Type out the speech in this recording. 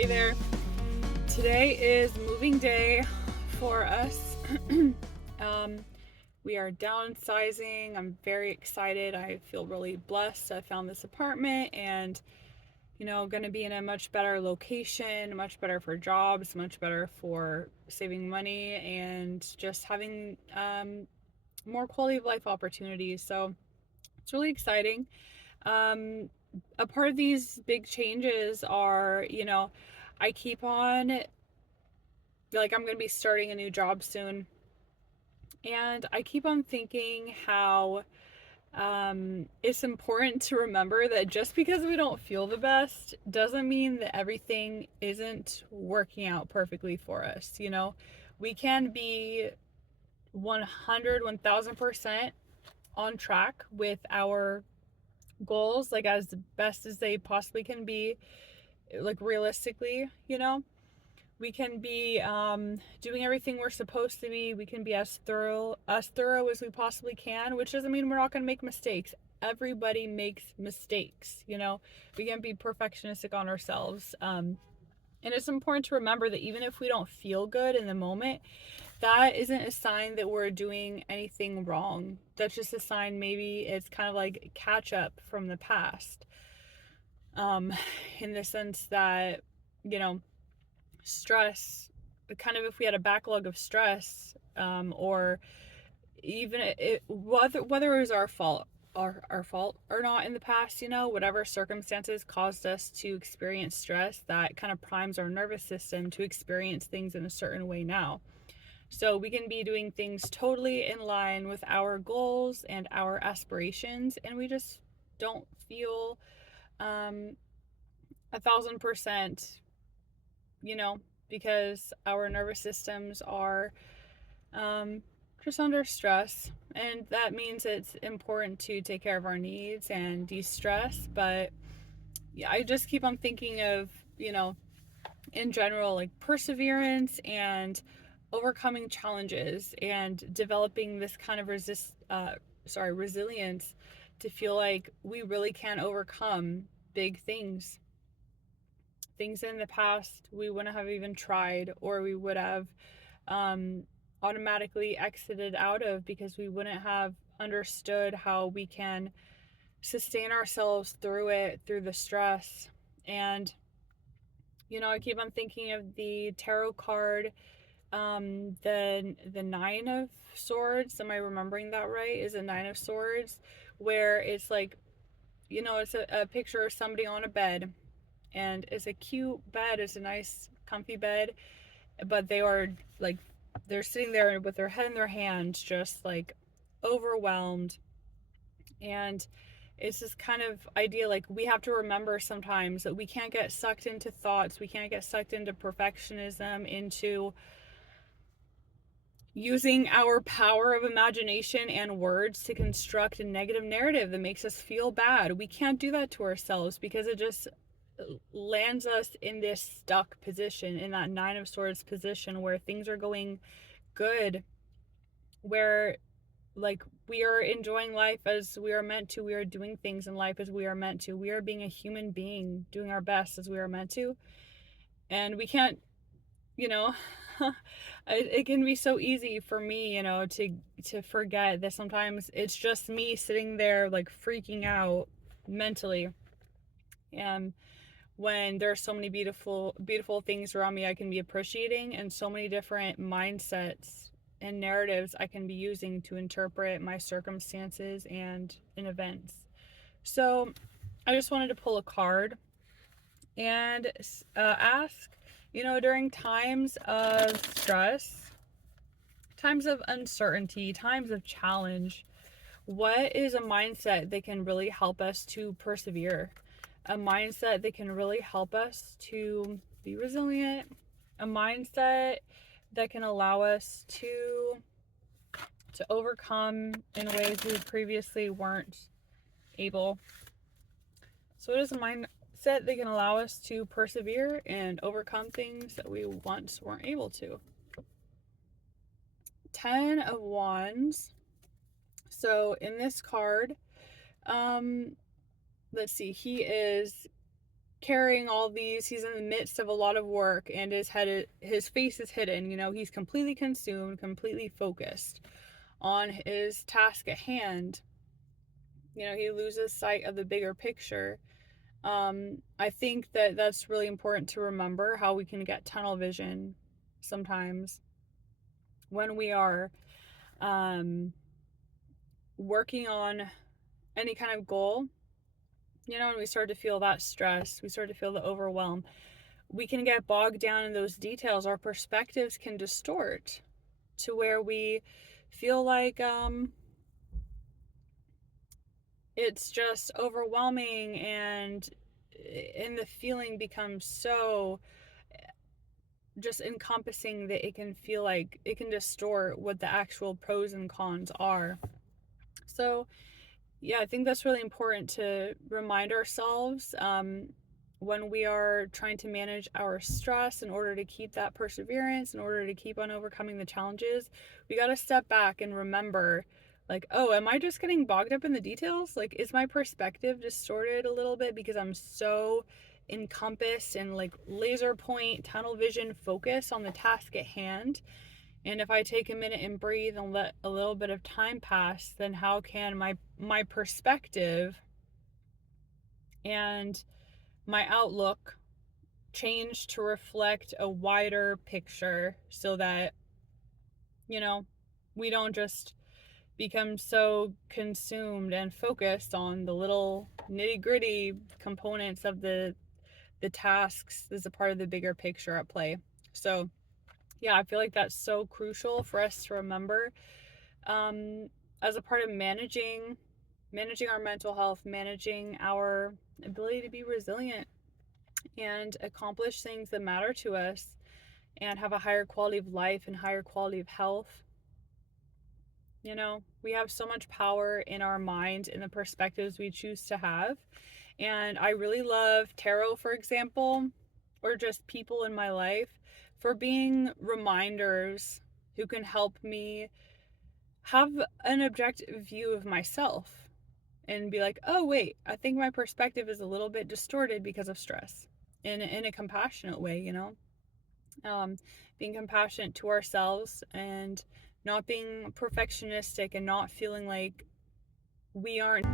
Hey there. Today is moving day for us. um, we are downsizing. I'm very excited. I feel really blessed. I found this apartment and, going to be in a much better location, much better for jobs, much better for saving money and just having more quality of life opportunities. So it's really exciting. Um, a part of these big changes are, I keep on I'm going to be starting a new job soon. And I keep on thinking how it's important to remember that just because we don't feel the best doesn't mean that everything isn't working out perfectly for us. We can be 100, 1000% on track with our goals, like as best as they possibly can be, like realistically. We can be doing everything we're supposed to be. We can be as thorough as we possibly can, which doesn't mean we're not going to make mistakes. Everybody makes mistakes. We can't be perfectionistic on ourselves. And it's important to remember that even if we don't feel good in the moment, that isn't a sign that we're doing anything wrong. That's just a sign maybe it's kind of like catch up from the past. Um, in the sense that, you know, stress, kind of if we had a backlog of stress, or even whether it was our fault or not in the past, whatever circumstances caused us to experience stress, that kind of primes our nervous system to experience things in a certain way now. So we can be doing things totally in line with our goals and our aspirations, and we just don't feel 1,000%, you know, because our nervous systems are um, just under stress. And that means it's important to take care of our needs and de stress. But yeah, I just keep on thinking of, in general, like perseverance and overcoming challenges and developing this kind of resilience to feel like we really can overcome big things in the past we wouldn't have even tried, or we would have um, automatically exited out of because we wouldn't have understood how we can sustain ourselves through it, through the stress. And, I keep on thinking of the tarot card, the Nine of Swords. Am I remembering that right? Is it Nine of Swords? Where it's like, it's a picture of somebody on a bed, and it's a cute bed. It's a nice, comfy bed, but they are like, they're sitting there with their head in their hands, just like overwhelmed. And it's this kind of idea, like, we have to remember sometimes that we can't get sucked into thoughts, we can't get sucked into perfectionism, into using our power of imagination and words to construct a negative narrative that makes us feel bad. We can't do that to ourselves, because it just lands us in this stuck position, in that Nine of Swords position, where things are going good, where, like, we are enjoying life as we are meant to, we are doing things in life as we are meant to, we are being a human being doing our best as we are meant to. And we can't, you know it can be so easy for me, to forget that sometimes it's just me sitting there, like, freaking out mentally. And when there's so many beautiful things around me I can be appreciating, and so many different mindsets and narratives I can be using to interpret my circumstances and in events. So I just wanted to pull a card and ask, during times of stress, times of uncertainty, times of challenge, what is a mindset that can really help us to persevere? A mindset that can really help us to be resilient, a mindset that can allow us to overcome in ways we previously weren't able. So it is a mindset that can allow us to persevere and overcome things that we once weren't able to. 10 of Wands. So in this card, let's see, he is carrying all these, he's in the midst of a lot of work, and his face is hidden. He's completely consumed, completely focused on his task at hand. He loses sight of the bigger picture. I think that that's really important to remember, how we can get tunnel vision sometimes when we are working on any kind of goal. And we start to feel that stress, we start to feel the overwhelm, we can get bogged down in those details. Our perspectives can distort to where we feel like it's just overwhelming, and the feeling becomes so just encompassing that it can feel like it can distort what the actual pros and cons are. So yeah, I think that's really important to remind ourselves, when we are trying to manage our stress, in order to keep that perseverance, in order to keep on overcoming the challenges. We got to step back and remember, like, oh, am I just getting bogged up in the details? Like, is my perspective distorted a little bit because I'm so encompassed and like laser point, tunnel vision focus on the task at hand? And if I take a minute and breathe and let a little bit of time pass, then how can my perspective and my outlook change to reflect a wider picture, so that, you know, we don't just become so consumed and focused on the little nitty-gritty components of the tasks as a part of the bigger picture at play. So yeah, I feel like that's so crucial for us to remember, um, as a part of managing our mental health, managing our ability to be resilient and accomplish things that matter to us, and have a higher quality of life and higher quality of health. We have so much power in our mind and the perspectives we choose to have. And I really love tarot, for example, or just people in my life, for being reminders who can help me have an objective view of myself and be like, oh, wait, I think my perspective is a little bit distorted because of stress, in a compassionate way, um, being compassionate to ourselves, and not being perfectionistic, and not feeling like we aren't